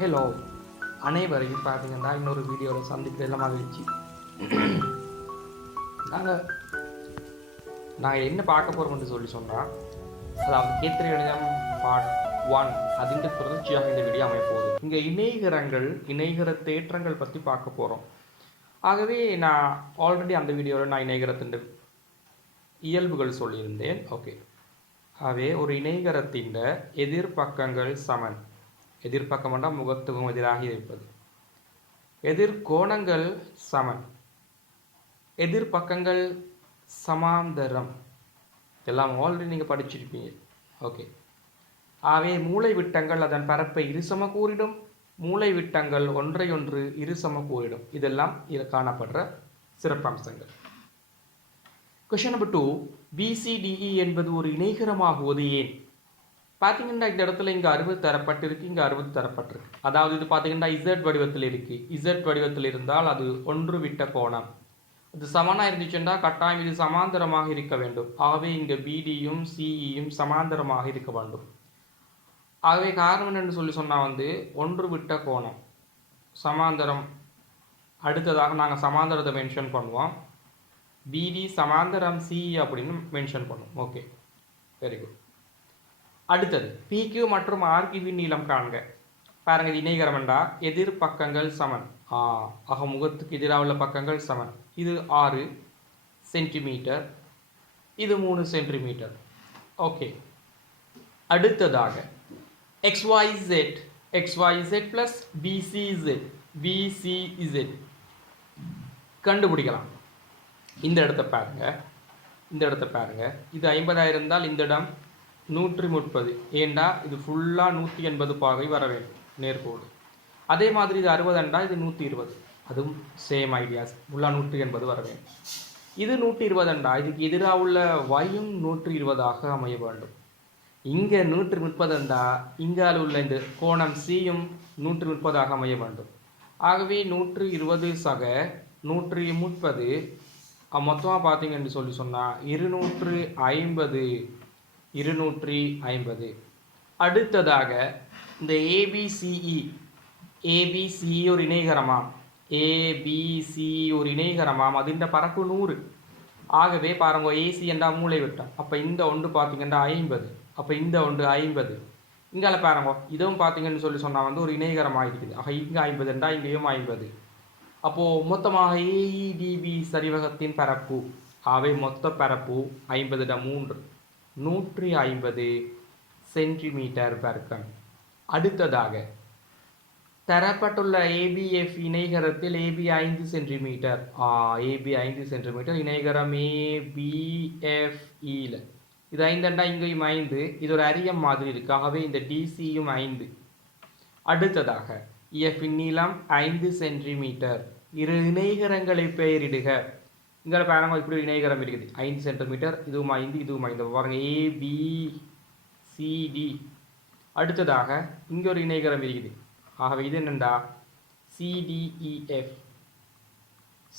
Hello அனைவரையும் பார்த்தீங்கன்னா இன்னொரு வீடியோவில் சந்திக்கிறதுல மகிழ்ச்சி. நாங்கள் நாங்கள் என்ன பார்க்க போகிறோம்னு சொல்லி சொன்னால் அதாவது கேத்திரை கணிதம் பார்ட் ஒன் அதிൻ്റെ தொடர்ச்சியாக இந்த வீடியோ அமைப்போகுது இங்கே இணைகரங்கள் இணைகர தேற்றங்கள் பற்றி பார்க்க போகிறோம் ஆகவே நான் ஆல்ரெடி அந்த வீடியோவில் நான் இணைகரத்தின் இயல்புகள் சொல்லியிருந்தேன். ஓகே ஆகவே ஒரு இணைகரத்தின் எதிர்பக்கங்கள் சமன். எதிர்பக்கம்னா முகத்துக்கும் எதிராக இருப்பது எதிர்கோணங்கள் சமன். எதிர்பக்கங்கள் சமாந்தரம். எல்லாம் ஆல்ரெடி நீங்கள் படிச்சிருப்பீங்க. ஓகே ஆகவே மூளை விட்டங்கள் அதன் பரப்பை இருசம கூறிடும். மூளை விட்டங்கள் ஒன்றையொன்று இருசம கூறிடும். இதெல்லாம் இதில் காணப்படுற சிறப்பம்சங்கள். கொஷின் நம்பர் டூ பிசிடிஇ என்பது ஒரு இணைகரமாகுவது ஏன்? பார்த்தீங்கன்னா இந்த இடத்துல இங்கே அறுபது தரப்பட்டிருக்கு இங்கே அறுபது தரப்பட்டிருக்கு. அதாவது இது பார்த்தீங்கன்னா இசட் வடிவத்தில் இருக்குது இசட் வடிவத்தில் இருந்தால் அது ஒன்று விட்ட கோணம். இது சமனாக இருந்துச்சுன்னா கட்டாயம் இது சமாந்தரமாக இருக்க வேண்டும். ஆகவே இங்கே பிடியும் சிஇயும் e சமாந்தரமாக இருக்க வேண்டும். ஆகவே காரணம் என்னன்னு சொல்லி சொன்னால் வந்து ஒன்று விட்ட கோணம். சமாந்தரம். அடுத்ததாக நாங்கள் சமாந்தரத்தை மென்ஷன் பண்ணுவோம். பிடி சமாந்தரம் சிஇ அப்படின்னு மென்ஷன் பண்ணுவோம். ஓகே வெரி குட் அடுத்தது பிக்யூ மற்றும் ஆர்கிவின் நீளம் காண்க. பாருங்க இது இணைகரமண்டா எதிர் பக்கங்கள் சமன். ஆ அக முகத்துக்கு எதிராக உள்ள பக்கங்கள் சமன். இது ஆறு சென்டிமீட்டர் இது மூணு சென்டிமீட்டர் ஓகே அடுத்ததாக XYZ XYZ plus PCEZ PCEZ கண்டுபிடிக்கலாம். இந்த இடத்த பாருங்க. இந்த இடத்த பாருங்க. இது ஐம்பதாயிரம் இருந்தால் இந்த இடம் நூற்றி முப்பது ஏண்டா? இது ஃபுல்லாக நூற்றி எண்பது பாகை வர வேண்டும். நேர்கோடு. அதே மாதிரி இது அறுபதுண்டா இது நூற்றி இருபது அதுவும் சேம் ஐடியாஸ் ஃபுல்லாக நூற்றி எண்பது வர வேண்டும். இது நூற்றி இருபதுண்டா இதுக்கு எதிராக உள்ள வயும் நூற்றி இருபதாக அமைய வேண்டும். இங்கே நூற்றி முப்பதுண்டா இங்கால் உள்ள இந்த கோணம் சியும் நூற்றி முப்பதாக அமைய வேண்டும். ஆகவே நூற்று இருபது சக நூற்றி முப்பது மொத்தமாக பார்த்தீங்கன்னு சொல்லி சொன்னால் இருநூற்று ஐம்பது. இருநூற்றி ஐம்பது. அடுத்ததாக இந்த ஏபிசிஇ ஏபிசிஇ ஒரு இணைகரமாம். ஏபிசி ஒரு இணைகரமாம். அதிൻ്റെ பரப்பு நூறு. ஆகவே பாருங்க ஏசி என்றா மூளை விட்டம். அப்போ இந்த ஒன்று பார்த்தீங்கன்னா ஐம்பது. அப்போ இந்த ஒன்று ஐம்பது. இங்கால பாருங்க இதுவும் பார்த்தீங்கன்னு சொல்லி சொன்னால் வந்து ஒரு இணைகரமாக இருக்குது ஆக இங்கே ஐம்பது என்றா இங்கேயும் ஐம்பது. அப்போது மொத்தமாக ஏஇடிபி சரிவகத்தின் பரப்பு. அவை மொத்த பரப்பு ஐம்பதுட மூன்று. நூற்றி ஐம்பது சென்டிமீட்டர் வர்க்கம். அடுத்ததாக தரப்பட்டுள்ள ஏபிஎஃப் இணைகரத்தில் ஏபி ஐந்து சென்டிமீட்டர். ஏபி ஐந்து சென்டிமீட்டர். இணைகரம் ஏபிஎஃப்இல இது ஐந்தண்டா இங்கேயும் ஐந்து. இது ஒரு அரியம் மாதிரி இருக்கு. ஆகவே இந்த டிசியும் ஐந்து. அடுத்ததாக எஃப் நீளம் ஐந்து சென்டிமீட்டர். இரு இணைகரங்களை பெயரிடுக. இங்கே பாருங்க இப்படி இணையகரம் இருக்குது. ஐந்து சென்டிமீட்டர் இதுவும் ஐந்து இதுவும் ஐந்து. பாருங்கள் ஏபிசிடி சிடி அடுத்ததாக இங்கே ஒரு இணைகரம் இருக்குது. ஆகவே இது என்னண்டா? சிடிஇஎஃப்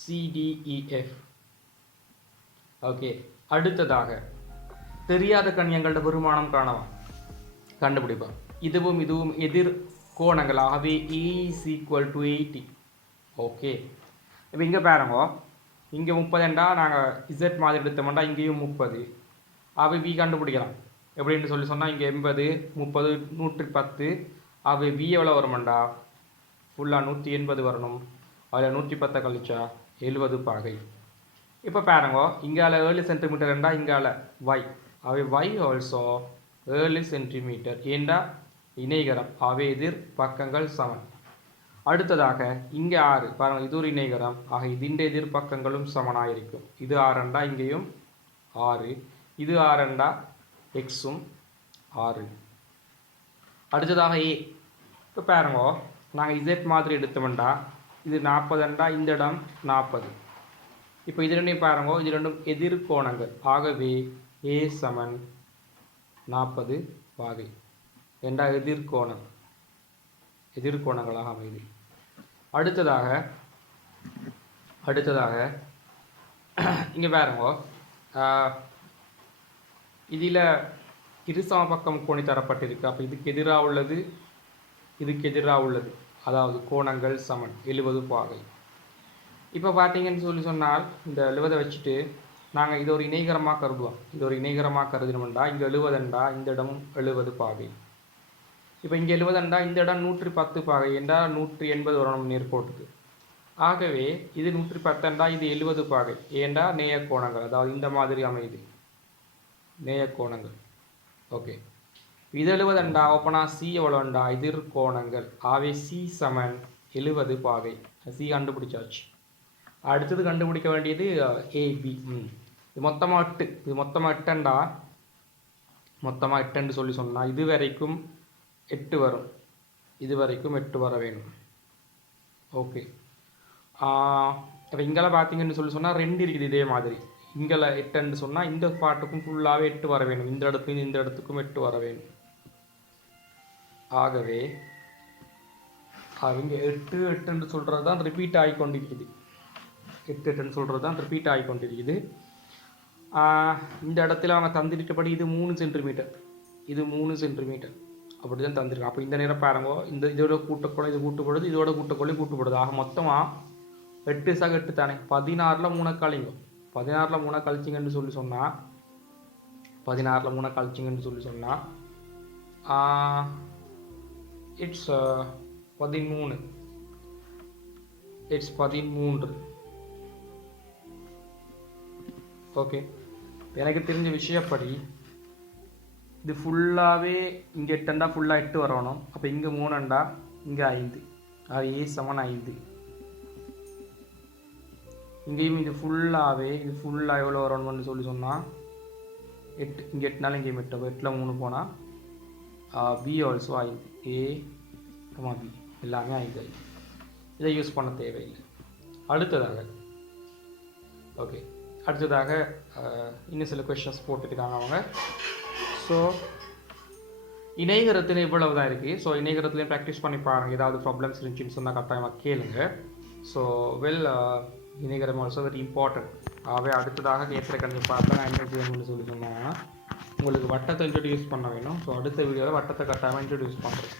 சிடிஇஎஃப் ஓகே அடுத்ததாக தெரியாத கண்ணியங்கள்ட வருமானம் காணலாம். கண்டுபிடிப்போம். இதுவும் இதுவும் எதிர் கோணங்கள். ஆகவே A is equal to eighty okay இப்போ இங்கே பாருங்க. இங்கே முப்பதுண்டா நாங்கள் இசட் மாதிரி எடுத்தோம்டா இங்கேயும் முப்பது. அவை வி கண்டுபிடிக்கலாம். எப்படின்னு சொல்லி சொன்னால் இங்கே எண்பது முப்பது நூற்றி பத்து அவை வி எவ்வளோ வருமாண்டா ஃபுல்லாக நூற்றி எண்பது வரணும். அதில் நூற்றி பத்தை கழிச்சா எழுபது பாகை. இப்போ பாருங்க இங்கால ஏழு சென்டிமீட்டர் என்றா இங்கால வை அவை வை ஆல்சோ ஏழு சென்டிமீட்டர் ஏண்டா? இணைகரம். அவை எதிர் பக்கங்கள் சமன். அடுத்ததாக இங்கே ஆறு. பாருங்கள் இது ஒரு இணைகரம். ஆக இதுண்ட சமனாக இருக்கும் இது ஆறண்டா இங்கேயும் ஆறு. இது ஆறண்டா எக்ஸும் ஆறு. அடுத்ததாக ஏ. இப்போ பாருங்க நாங்கள் இசட் மாதிரி எடுத்தோம்டா இது நாற்பதுண்டா இந்த இடம் நாற்பது இப்போ இது ரெண்டையும் பாருங்க இது ரெண்டும் எதிர்கோணங்கள் ஆகவே ஏ சமன் நாற்பது வாகை ரெண்டா எதிர்கோணம் எதிர்கோணங்களாக அமைது. அடுத்ததாக அடுத்ததாக இங்கே பாருங்க. இதில் இருசம பக்கம் கோணி தரப்பட்டிருக்கு. அப்போ இதுக்கு எதிராக உள்ளது இதுக்கு எதிராக உள்ளது. அதாவது கோணங்கள் சமன் எழுபது பாகை. இப்போ பார்த்தீங்கன்னு சொல்லி சொன்னால் இந்த எழுபதை வச்சுட்டு நாங்கள் இது ஒரு இணைகரமாக கருதுவோம். இது ஒரு இணைகரமாக கருதினோம்டா இங்கே எழுபதுண்டா இந்த இடமும் எழுபது பாகை. இப்போ இங்கே எழுபதுண்டா இந்த இடம் நூற்றி பத்து பாகை. என்றால் நூற்றி எண்பது வரணும் நேர்கோட்டுக்கு ஆகவே இது நூற்றி பத்தண்டா இது எழுபது பாகை. ஏண்டா? நேயக்கோணங்கள் அதாவது இந்த மாதிரி அமையுது நேயக்கோணங்கள் ஓகே. இது எழுபதுண்டா ஓப்பனா சி எவ்வளோண்டா எதிர் கோணங்கள். ஆவே சி சமன் எழுபது பாகை. சி கண்டுபிடிச்சாச்சு. அடுத்தது கண்டுபிடிக்க வேண்டியது ஏபி ம். இது மொத்தமாக எட்டு. இது மொத்தமாக எட்டண்டா? மொத்தமாக எட்டுன்னு சொல்லி சொன்னால் இது வரைக்கும் எட்டு வரும். இது வரைக்கும் எட்டு வர வேணும். ஓகே இப்போ இங்கெல்லாம் பார்த்தீங்கன்னு சொல்லி சொன்னால் ரெண்டு இருக்குது இதே மாதிரி. இங்கெல்லாம் எட்டுன்னு சொன்னால் இந்த பாட்டுக்கும் ஃபுல்லாகவே எட்டு வர வேணும். இந்த இடத்துக்கும் இந்த இடத்துக்கும் எட்டு வர வேணும். ஆகவே அவங்க எட்டு எட்டுன்னு சொல்கிறது தான் ரிப்பீட் ஆகி கொண்டிருக்குது. எட்டு எட்டுன்னு சொல்கிறது தான் ரிப்பீட் ஆகி கொண்டிருக்குது. இந்த இடத்துல அவங்க தந்துட்டபடி இது மூணு சென்டிமீட்டர் இது மூணு சென்டிமீட்டர் அப்படி தான் தந்திருக்காங்க அப்போ இந்த நேரம் பாருங்க இந்த இதோட கூட்டக்கூட இது கூட்டுப்படுது இதோட கூட்டக்கூட கூட்டுப்படுது ஆக மொத்தமாக எட்டு சக எட்டு தானே. பதினாறில் மூணை கழிங்க. பதினாறில் மூணை கழிச்சிங்கன்னு சொல்லி சொன்னால் பதினாறில் மூணை கழிச்சிங்கன்னு சொல்லி சொன்னால் இட்ஸ் uh, பதிமூணு. இட்ஸ் பதிமூன்று. ஓகே எனக்கு தெரிஞ்ச விஷயப்படி இது ஃபுல்லாகவே இங்கே எட்டண்டா ஃபுல்லாக எட்டு வரணும். அப்போ இங்கே மூணுண்டா இங்கே ஐந்து. அது ஏ சமன் ஐந்து. இங்கேயும் இது ஃபுல்லாகவே இது ஃபுல்லாக எவ்வளோ வரணும்னு சொல்லி சொன்னால் எட்டு இங்கே எட்டுனாலும் இங்கேயும் எட்டு. எட்டில் மூணு போனால் பி ஆல்சோ ஐந்து. ஏ கமா பி எல்லாமே ஐந்து ஐந்து. இதை யூஸ் பண்ண தேவையில்லை. அடுத்ததாக ஓகே அடுத்ததாக இன்னும் சில கொஷின்ஸ் போட்டுக்கிறாங்க அவங்க. ஸோ இணையகரத்தில் இவ்வளவு தான் இருக்குது ஸோ இணையகரத்துலேயும் ப்ராக்டிஸ் பண்ணி பாருங்கள் ஏதாவது ப்ராப்ளம்ஸ் இருந்துச்சுன்னு சொன்னால் கட்டாயமாக கேளுங்க. ஸோ வெல் இணையகரம் ஆல்சோ வெரி இம்பார்ட்டன்ட் ஆகவே அடுத்ததாக நேற்று கணக்கு பார்த்தா நான் என்ன செய்யணும்னு சொல்லி சொன்னாங்கன்னா உங்களுக்கு வட்டத்தை இன்ட்ரடியூஸ் பண்ண வேணும். ஸோ அடுத்த வீடியோவில் வட்டத்தை கட்டாயமாக இன்ட்ரடியூஸ் பண்ணுறேன்